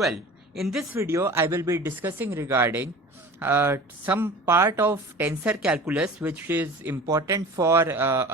Well, in this video, I will be discussing regarding some part of tensor calculus which is important for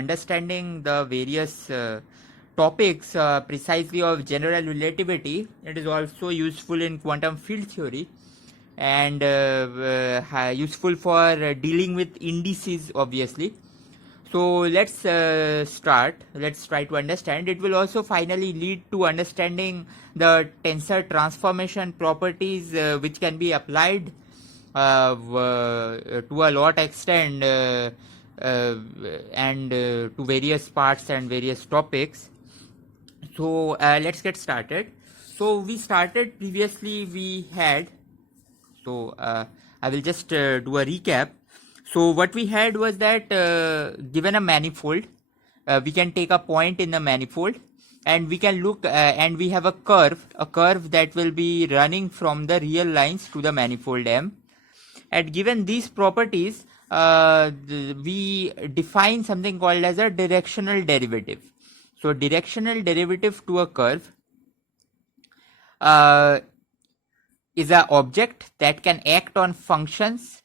understanding the various topics precisely of general relativity. It is also useful in quantum field theory and useful for dealing with indices, obviously. So start. Let's try to understand. It will also finally lead to understanding the tensor transformation properties which can be applied to a lot extent and to various parts and various topics. So let's get started. So we started previously. We had. So I will just do a recap. So what we had was that given a manifold, we can take a point in the manifold and we can look and we have a curve that will be running from the real lines to the manifold M. And given these properties, we define something called as a directional derivative. So directional derivative to a curve is an object that can act on functions.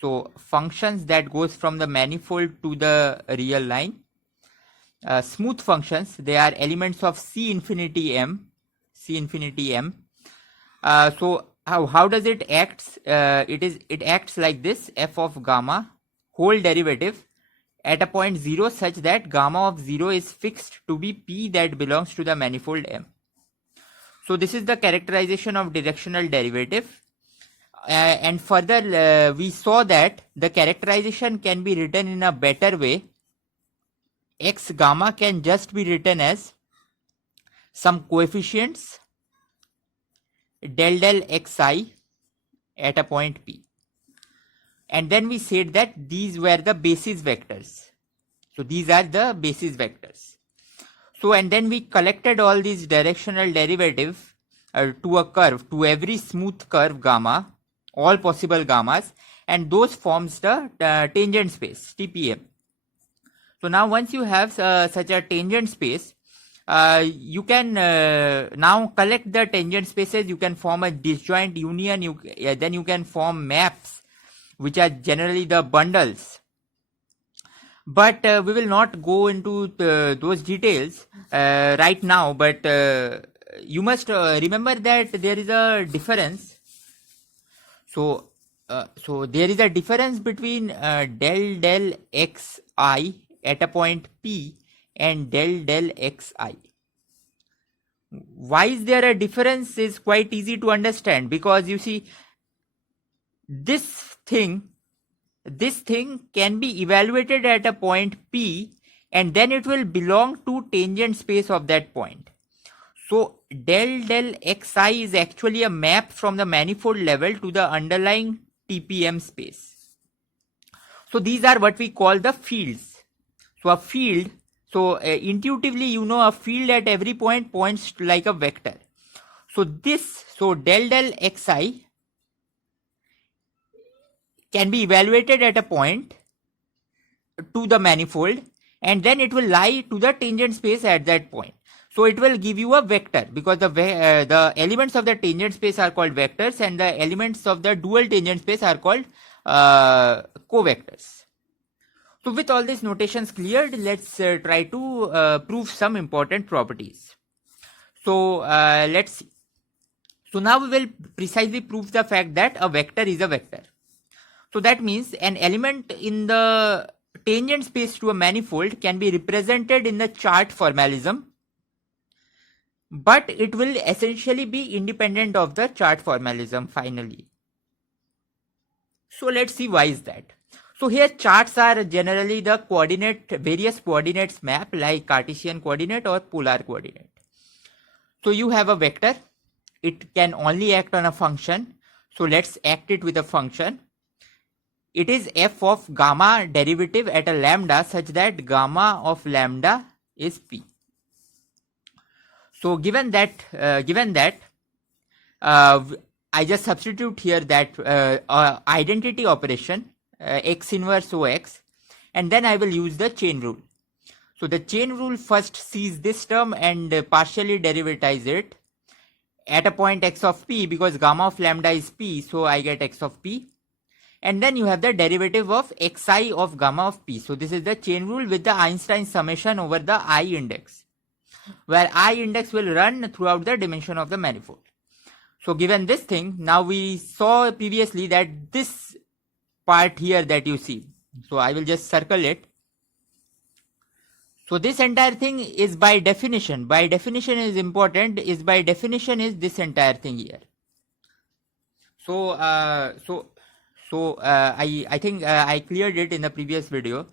So functions that goes from the manifold to the real line. Smooth functions, they are elements of C infinity M. So how does it act? It acts like this: f of gamma whole derivative at a point 0 such that gamma of 0 is fixed to be P that belongs to the manifold M. So this is the characterization of directional derivative. And further, we saw that the characterization can be written in a better way. X gamma can just be written as some coefficients del xi at a point P. And then we said that these were the basis vectors. So these are the basis vectors. So and then we collected all these directional derivative to a curve, to every smooth curve gamma, all possible gammas, and those forms the tangent space TPM. So now once you have such a tangent space, you can now collect the tangent spaces. You can form a disjoint union. Then you can form maps, which are generally the bundles. But we will not go into those details right now. But you must remember that there is a difference. So there is a difference between del xi at a point P and del xi. Why is there a difference is quite easy to understand, because you see this thing can be evaluated at a point P and then it will belong to tangent space of that point. So del xi is actually a map from the manifold level to the underlying TPM space. So these are what we call the fields. So a field, intuitively you know a field at every point points like a vector. So del xi can be evaluated at a point to the manifold and then it will lie to the tangent space at that point. So it will give you a vector, because the elements of the tangent space are called vectors and the elements of the dual tangent space are called covectors. So with all these notations cleared, let's try to prove some important properties. So let's see. So now we will precisely prove the fact that a vector is a vector. So that means an element in the tangent space to a manifold can be represented in the chart formalism, but it will essentially be independent of the chart formalism finally. So let's see why is that. So here charts are generally the various coordinates map, like Cartesian coordinate or polar coordinate. So you have a vector, it can only act on a function. So let's act it with a function. It is f of gamma derivative at a lambda such that gamma of lambda is P. So given that, I just substitute here that identity operation, x inverse Ox, and then I will use the chain rule. So the chain rule first sees this term and partially derivatize it, at a point x of p, because gamma of lambda is p, so I get x of p. And then you have the derivative of xi of gamma of p. So this is the chain rule with the Einstein summation over the I index, where I index will run throughout the dimension of the manifold. So given this thing, now we saw previously that this part here that you see, so I will just circle it. So this entire thing is by definition is important, is by definition is this entire thing here. So I think I cleared it in the previous video.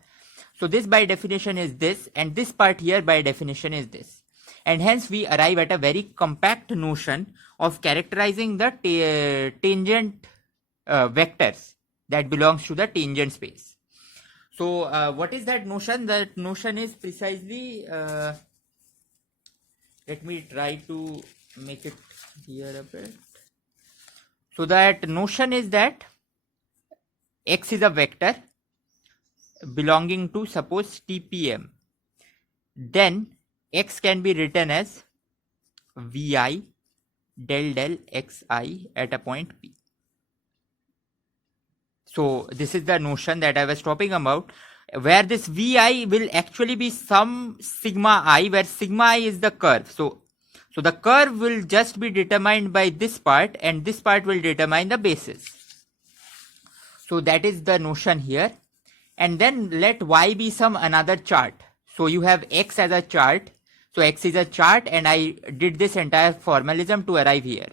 So this by definition is this, and this part here by definition is this. And hence we arrive at a very compact notion of characterizing the tangent vectors that belongs to the tangent space. So what is that notion? That notion is precisely, let me try to make it here a bit. So that notion is that x is a vector belonging to, suppose, TPM. Then x can be written as Vi del del xi at a point P. So this is the notion that I was talking about, where this Vi will actually be some sigma I, where sigma I is the curve. So the curve will just be determined by this part, and this part will determine the basis. So that is the notion here. And then let y be some another chart. So you have x as a chart. So x is a chart, and I did this entire formalism to arrive here.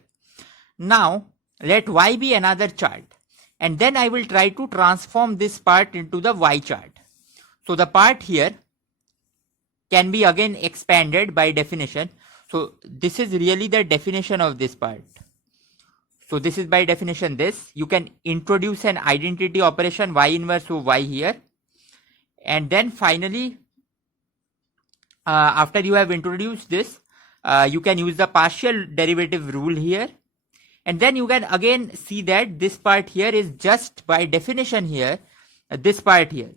Now let y be another chart. And then I will try to transform this part into the y chart. So the part here can be again expanded by definition. So this is really the definition of this part. So this is by definition this. You can introduce an identity operation y inverse of y here. And then finally, after you have introduced this, you can use the partial derivative rule here. And then you can again see that this part here is just by definition here, this part here.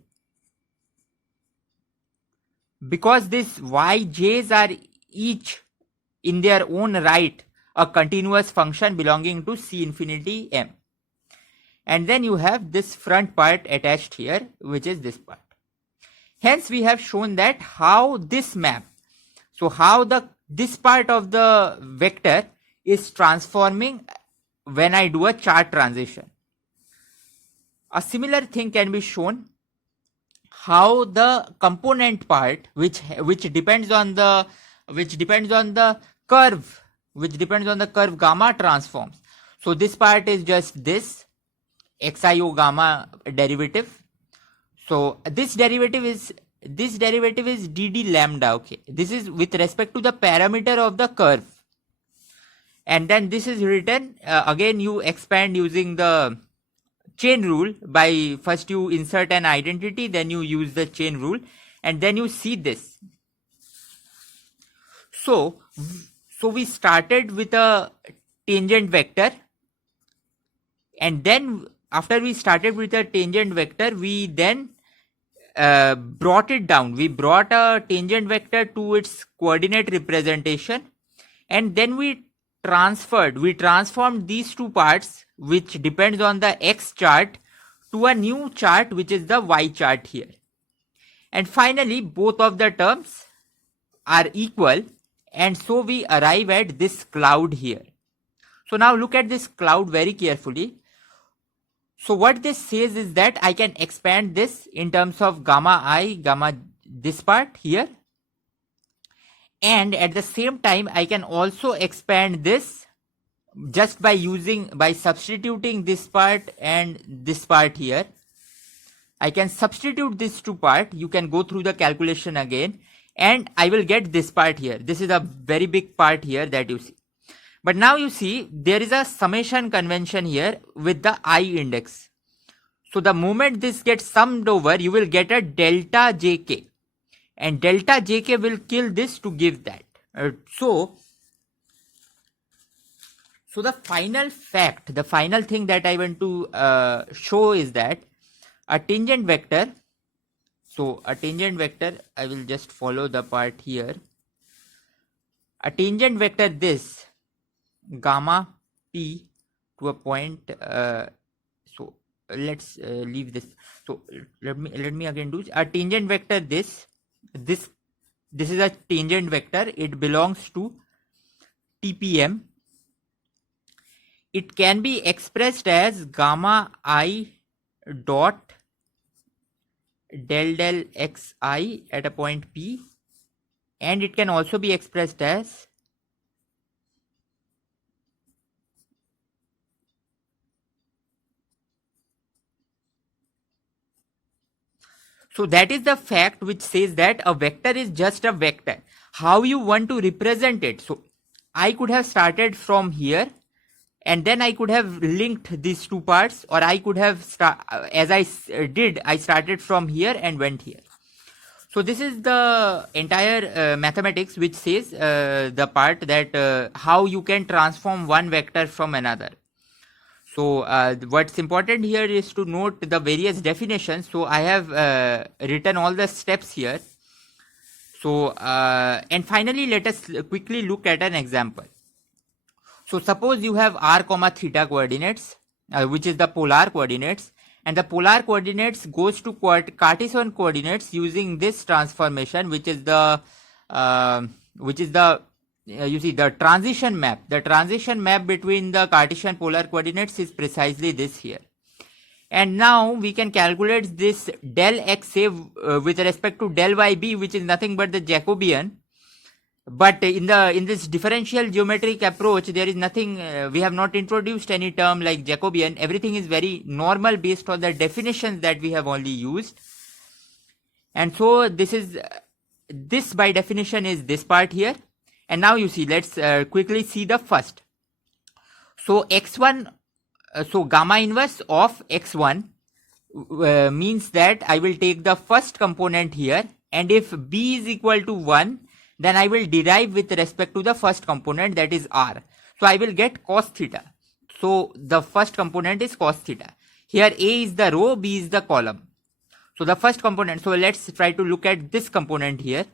Because these yj's are each in their own right a continuous function belonging to C infinity M. And then you have this front part attached here, which is this part. Hence we have shown that how this map, so how this part of the vector is transforming when I do a chart transition. A similar thing can be shown how the component part, which depends on the curve, gamma transforms. So this part is just this xio gamma derivative. So this derivative is dd lambda. Okay, this is with respect to the parameter of the curve. And then this is written, again you expand using the chain rule. By first you insert an identity, then you use the chain rule, and then you see this. So we started with a tangent vector, and then after we started with a tangent vector, we then brought it down. We brought a tangent vector to its coordinate representation, and then we transformed these two parts, which depends on the x chart, to a new chart, which is the y chart here. And finally both of the terms are equal, and so we arrive at this cloud here. So now look at this cloud very carefully. So what this says is that I can expand this in terms of gamma I, this part here, and at the same time I can also expand this just by substituting this part and this part here. I can substitute this two part. You can go through the calculation again, and I will get this part here. This is a very big part here that you see. But now you see there is a summation convention here with the I index. So the moment this gets summed over, you will get a delta jk, and delta jk will kill this to give that. So the final fact, the final thing that I want to show is that a tangent vector, I will just follow the part here. A tangent vector this, gamma p to a point. So let's leave this. So let me again do a tangent vector. This is a tangent vector. It belongs to TPM. It can be expressed as gamma I dot del xi at a point P, and it can also be expressed as so that is the fact which says that a vector is just a vector. How you want to represent it? So I could have started from here, and then I could have linked these two parts, or I could have as I did, I started from here and went here. So this is the entire mathematics which says the part that how you can transform one vector from another. So what's important here is to note the various definitions. So I have written all the steps here. So and finally, let us quickly look at an example. So suppose you have r comma theta coordinates, which is the polar coordinates, and the polar coordinates goes to Cartesian coordinates using this transformation, which is the you see the transition map. The transition map between the Cartesian polar coordinates is precisely this here. And now we can calculate this del xa with respect to del yb, which is nothing but the Jacobian. But in this differential geometric approach, there is nothing, we have not introduced any term like Jacobian. Everything is very normal based on the definitions that we have only used. And so this by definition is this part here. And now you see, let's quickly see the first. So x1, so gamma inverse of x1 means that I will take the first component here, and if b is equal to 1, then I will derive with respect to the first component, that is r. So I will get cos theta. So the first component is cos theta. Here a is the row, b is the column. So the first component, so let's try to look at this component here.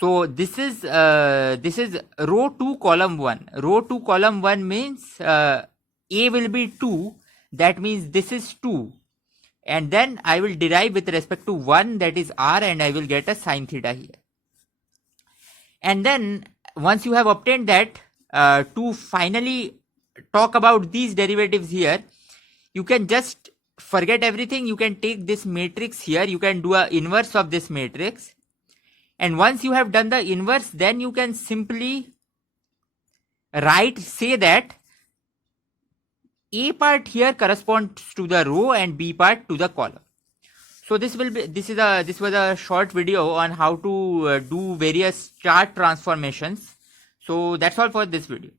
So this is row 2 column 1. Row 2 column 1 means a will be 2, that means this is 2. And then I will derive with respect to 1, that is r, and I will get a sin theta here. And then once you have obtained that, to finally talk about these derivatives here, you can just forget everything. You can take this matrix here, you can do an inverse of this matrix, and once you have done the inverse, then you can simply say that a part here corresponds to the row and b part to the column. So this was a short video on how to do various chart transformations. So that's all for this video.